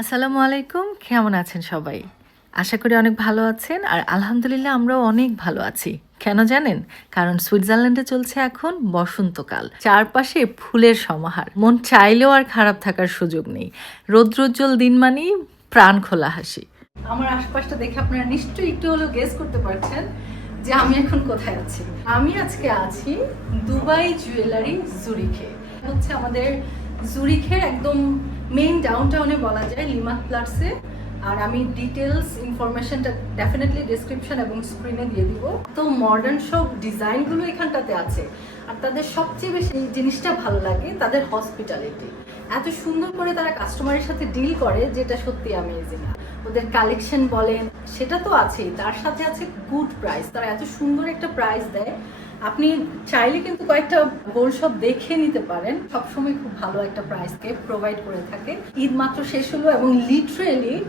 আসসালামু আলাইকুম, কেমন আছেন সবাই? আশা করি অনেক ভালো আছেন আর আলহামদুলিল্লাহ আমরাও অনেক ভালো আছি। কেন জানেন? কারণ সুইজারল্যান্ডে চলছে এখন বসন্তকাল। চারপাশে ফুলের সমাহার। মন চাইলেও আর খারাপ থাকার সুযোগ নেই। রৌদ্রোজ্জ্বল দিন মানেই প্রাণ খোলা হাসি। আমার আশপাশটা দেখে আপনারা নিশ্চয়ই একটু হলেও গেস করতে পারছেন যে আমি এখন কোথায় আছি। আমি আজকে আছি দুবাই জুয়েলারি জুরিখে। হচ্ছে আমাদের জুরিখের একদম মেইন ডাউনটাউনে বলা যায় লিমাত প্লাটসে আর আমি ডিটেলস ইনফরমেশনটা ডেফিনেটলি ডিসক্রিপশন এবং স্ক্রিনে দিয়ে দিব। তো মডার্ন সব ডিজাইনগুলো এখানটাতে আছে। আর তাদের সবচেয়ে বেশি জিনিসটা ভালো লাগে, তাদের হসপিটালিটি এত সুন্দর করে তারা কাস্টমারের সাথে ডিল করে, যেটা সত্যি অ্যামেজিং ওদের কালেকশন বলেন, সেটা তো আছেই। তার সাথে আছে গুড প্রাইস তারা এত সুন্দর একটা প্রাইস দেয়। আপনি চাইলে কিন্তু কয়েকটা গোল সব দেখে নিতে পারেন। সবসময় খুব ভালো একটা প্রাইসকে প্রোভাইড করে থাকে। ঈদ মাত্র শেষ হলো এবং লিটারেলি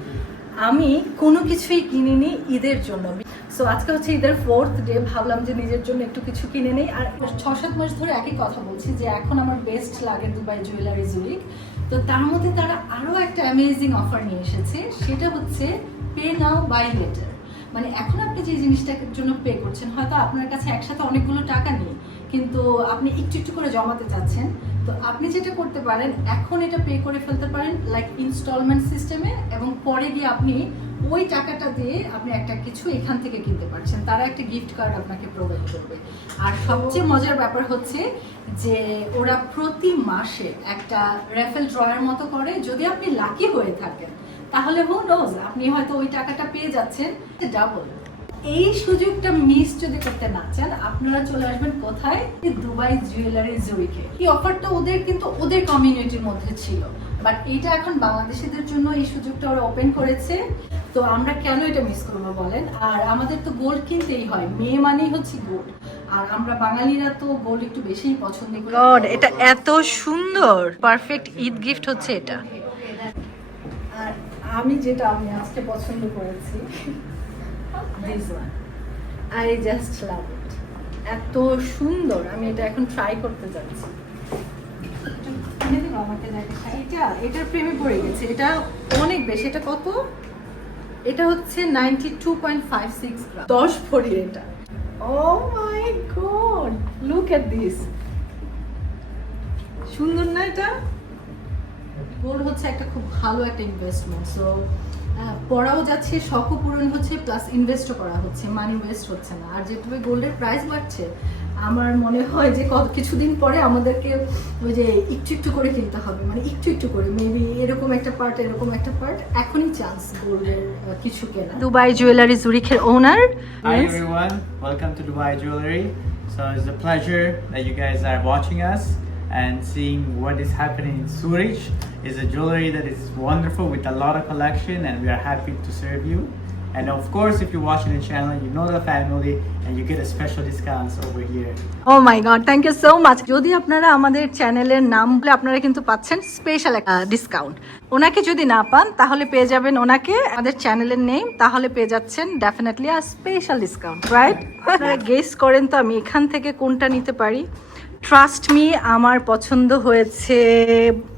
আমি কোনো কিছুই কিনিনি ঈদের জন্য। সো আজকে হচ্ছে ঈদের ফোর্থ ডে ভাবলাম যে নিজের জন্য একটু কিছু কিনে নেই। আর ছ সাত মাস ধরে একই কথা বলছি যে এখন আমার বেস্ট লাগে দুবাই জুয়েলারি জুরিক তো তার মধ্যে তারা আরও একটা অ্যামেজিং অফার নিয়ে এসেছে। সেটা হচ্ছে পে নাও বাই লেটার মানে এখন আপনি যে জিনিসটার জন্য পে করছেন, হয়তো আপনার কাছে একসাথে অনেকগুলো টাকা নেই, কিন্তু আপনি একটু একটু করে জমাতে চাচ্ছেন, তো আপনি যেটা করতে পারেন, এখন এটা পে করে ফেলতে পারেন লাইক ইনস্টলমেন্ট সিস্টেমে এবং পরে গিয়ে আপনি ওই টাকাটা দিয়ে আপনি একটা কিছু এখান থেকে কিনতে পারছেন। তারা একটা গিফট কার্ড আপনাকে প্রোভাইড করবে। আর সবচেয়ে মজার ব্যাপার হচ্ছে যে ওরা প্রতি মাসে একটা রেফেল ড্রয়ের মতো করে, যদি আপনি লাকি হয়ে থাকেন তাহলে হু নোজ আপনি হয়তো ওই টাকাটা পেয়ে যাচ্ছেন। ডাবল এই সুযোগটা মিস যদি করতে না চান আপনারা চলে আসবেন কোথায়? দুবাই জুয়েলারি জুরিকে এই অফারটা ওদের কিন্তু ওদের কমিউনিটির মধ্যে ছিল। বাট এটা এখন বাংলাদেশিদের জন্য এই সুযোগটা ওরা ওপেন করেছে। তো আমরা কেন এটা মিস করব বলেন? আর আমাদের তো গোল্ড কিনতেই হয়। মেয়ে মানেই হচ্ছে গোল্ড আর আমরা বাঙালিরা তো গোল্ড একটু বেশিই পছন্দ করি। এটা এত সুন্দর। পারফেক্ট ঈদ গিফট হচ্ছে এটা। আর আমি যেটা আমি আজকে পছন্দ করেছি this one I just love it এত সুন্দর আমি এটা এখন ট্রাই করতে যাচ্ছি? এটা এটার প্রেমে পড়ে গেছে। এটা অনেক বেশি। এটা কত? এটা হচ্ছে ninety two point five six দশ ভরি এটা। ও my god look at this সুন্দর না এটা? গোল্ড হচ্ছে একটা খুব ভালো একটা ইনভেস্টমেন্ট সো পড়াও যাচ্ছে শখও পূরণ হচ্ছে প্লাস ইনভেস্টও করা হচ্ছে মানি ওয়েস্ট হচ্ছে না। আর যেভাবে গোল্ডের প্রাইস বাড়ছে আমার মনে হয় যে কত কিছুদিন পরে আমাদেরকে ওই যে একটু একটু করে কিনতে হবে মানে একটু একটু করে মেবি এরকম একটা পার্ট এরকম একটা পার্ট এখনই চান্স গোল্ডের কিছু কেনা। Dubai jewellery জুরিখের owner Hi everyone, welcome to Dubai Jewelry. So it's a pleasure that you guys are watching us. And seeing what is happening in Zurich. It's a jewelry that is wonderful with a lot of collection and we are happy to serve you. And of course, if you're watching the channel, you know the family and you get a special discounts over here. Oh my god thank you so much যদি আপনারা আমাদের চ্যানেলের নাম বলে আপনারা কিন্তু পাচ্ছেন special একটা ডিসকাউন্ট ওনাকে যদি না পান তাহলে পেয়ে যাবেন ওনাকে আমাদের চ্যানেলের নেম তাহলে পেয়ে যাচ্ছেন ডেফিনেটলি আর স্পেশাল ডিসকাউন্ট রাইট আপনারা গেস করেন তো আমি এখান থেকে কোনটা নিতে পারি। ট্রাস্ট মি আমার পছন্দ হয়েছে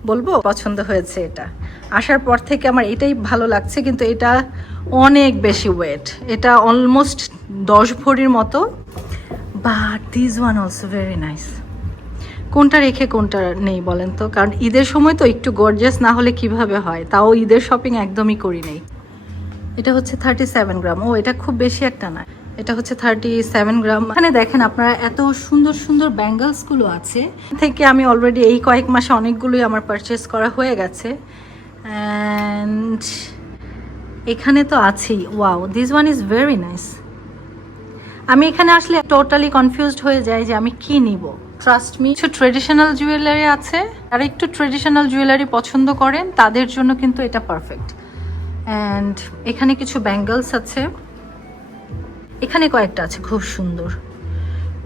বলব? পছন্দ হয়েছে এটা। আসার পর থেকে আমার এটাই ভালো লাগছে, কিন্তু এটা অনেক বেশি ওয়েট এটা অলমোস্ট দশ ভরির মতো। But this one also very nice কোনটা রেখে কোনটা নেই বলেন তো? কারণ ঈদের সময় তো একটু গর্জিয়াস না হলে কীভাবে হয়? তাও ঈদের শপিং একদমই করি নেই। এটা হচ্ছে থার্টি সেভেন গ্রাম ও, এটা খুব বেশি একটা না। এটা হচ্ছে থার্টি সেভেন গ্রাম এখানে দেখেন আপনারা এত সুন্দর সুন্দর ব্যাঙ্গলসগুলো আছে। থেকে আমি অলরেডি এই কয়েক মাসে অনেকগুলোই আমার পারচেস করা হয়ে গেছে। অ্যান্ড এখানে তো আছেই। Wow this one is very nice আমি এখানে আসলে টোটালি কনফিউজড হয়ে যাই যে আমি কি নিব। ট্রাস্ট মি কিছু ট্রেডিশনাল জুয়েলারি আছে। যারা একটু ট্রেডিশনাল জুয়েলারি পছন্দ করেন, তাদের জন্য কিন্তু এটা পারফেক্ট অ্যান্ড এখানে কিছু ব্যাঙ্গলস আছে। এখানে কয়েকটা আছে, খুব সুন্দর।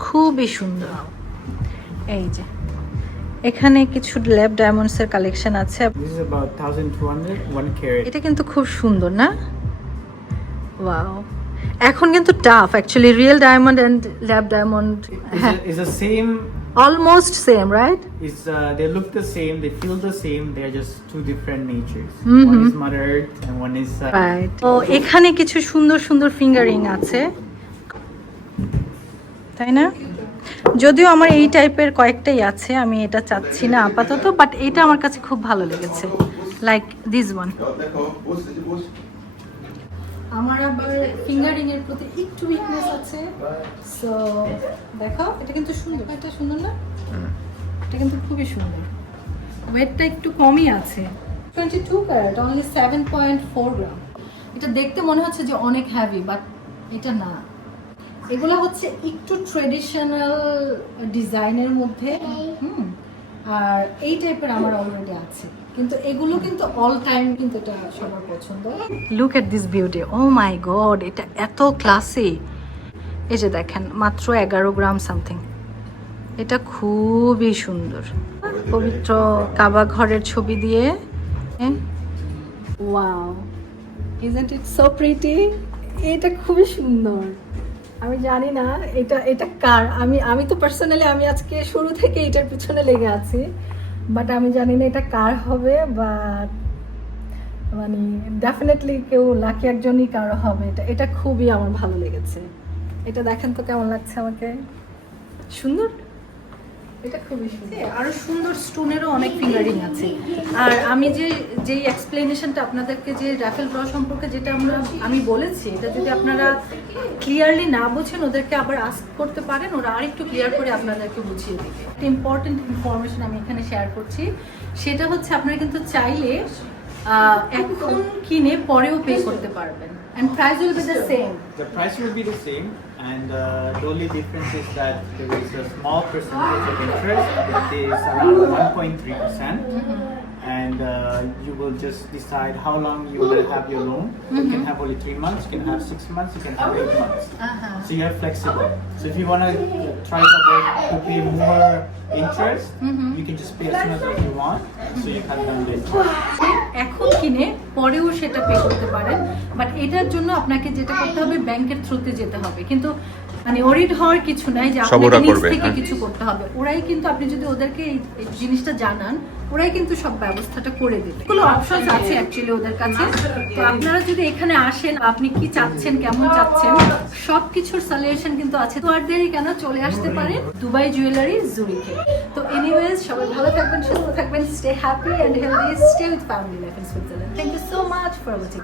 খুবই সুন্দর। এই যে এখানে কিছু ল্যাব ডায়মন্ডস এর কালেকশন আছে। এটা কিন্তু খুব সুন্দর না? ওয়াও এখন কিন্তু tough actually real diamond and lab diamond is the same almost same right is they look the same they feel the same they are just two different natures one is mother earth and one is right ও এখানে কিছু সুন্দর সুন্দর fingering আছে। তাই না? যদিও আমার এই টাইপের কয়েকটাই আছে আমি এটা চাচ্ছি না আপাতত বাট এটা আমার কাছে খুব ভালো লেগেছে লাইক দিস ওয়ান আমার আবার ফিঙ্গারিং এর প্রতি একটু উইকনেস আছে সো দেখো এটা কিন্তু সুন্দর এটা সুন্দর না? এটা কিন্তু খুবই সুন্দর। ওয়েটটা একটু কমই আছে। Twenty two carat only seven point four gram এটা দেখতে মনে হচ্ছে যে অনেক হ্যাভি বাট এটা না। এগুলো হচ্ছে একটু ট্রেডিশনাল ডিজাইনের মধ্যে হুম আর এই টাইপের আমার অলরেডি আছে। কিন্তু এগুলো কিন্তু অল টাইম কিন্তু এটা সবার পছন্দ। Look at this beauty oh my god এটা এত ক্লাসি এই যে দেখেন মাত্র এগারো গ্রাম সামথিং এটা খুবই সুন্দর। পবিত্র কাবা ঘরের ছবি দিয়ে wow isn't it so pretty এটা খুবই সুন্দর। আমি জানি না, এটা এটা কার? আমি আমি তো পার্সোনালি আমি আজকে শুরু থেকে এটার পিছনে লেগে আছি বাট আমি জানি না এটা কার হবে বা মানে ডেফিনেটলি কেউ লাকি একজনই কারও হবে। এটা এটা খুবই আমার ভালো লেগেছে। এটা দেখেন তো কেমন লাগছে আমাকে। সুন্দর? এটা খুবই সুন্দর। আরও সুন্দর স্টোনেরও অনেক ফিঙ্গারিং আছে। আর আমি যে, যেই এক্সপ্লেনেশনটা আপনাদেরকে যে রাফেল ড্র সম্পর্কে যেটা আমরা, আমি বলেছি, এটা যদি আপনারা ক্লিয়ারলি না বোঝেন, ওদেরকে আবার আস্ক করতে পারেন, ওরা আরেকটু ক্লিয়ার করে আপনাদেরকে বুঝিয়ে দেবে। একটা ইম্পর্টেন্ট ইনফরমেশন আমি এখানে শেয়ার করছি। সেটা হচ্ছে আপনারা কিন্তু চাইলে এখন কিনে পরেও পে করতে পারবেন and price will be the same The price will be the same, and uh, the only difference is that there is a small percentage of interest that is around 1.3 percent, and uh, you will just decide how long you will have your loan. Mm -hmm. You can have only three months, you can have six months, you can have eight months. Uh -huh. So you are flexible. So if you want to try to avoid to pay more interest, mm -hmm. you can just pay as much as you want. So you cut down the interest. এখন কিনে পরেও সেটা pay করতে পারেন but এটার জন্য আপনাকে যেটা করতে হবে ব্যাংকের থ্রুতে যেতে হবে কিন্তু মানে ওরিড হওয়ার কিছু নাই যে আপনাকে নিজ থেকে হ্যাঁ। কিছু করতে হবে। ওরাই কিন্তু আপনি যদি ওদেরকে এই এই জিনিসটা জানান ওরাই কিন্তু সব ব্যবস্থাটা করে দেবে। এগুলো অপশনস আছে অ্যাকচুয়ালি ওদের কাছে। তো আপনারা যদি এখানে আসেন আপনি কি চাচ্ছেন কেমন চাচ্ছেন সব কিছুর সলিউশন কিন্তু আছে। তো আর দেরি কেন? চলে আসতে পারেন দুবাই জুয়েলারি জুরিকে তো এনিওয়েজ সবাই ভালো থাকবেন সুস্থ থাকবেন stay happy and healthy stay with family life in Switzerland thank you so much for watching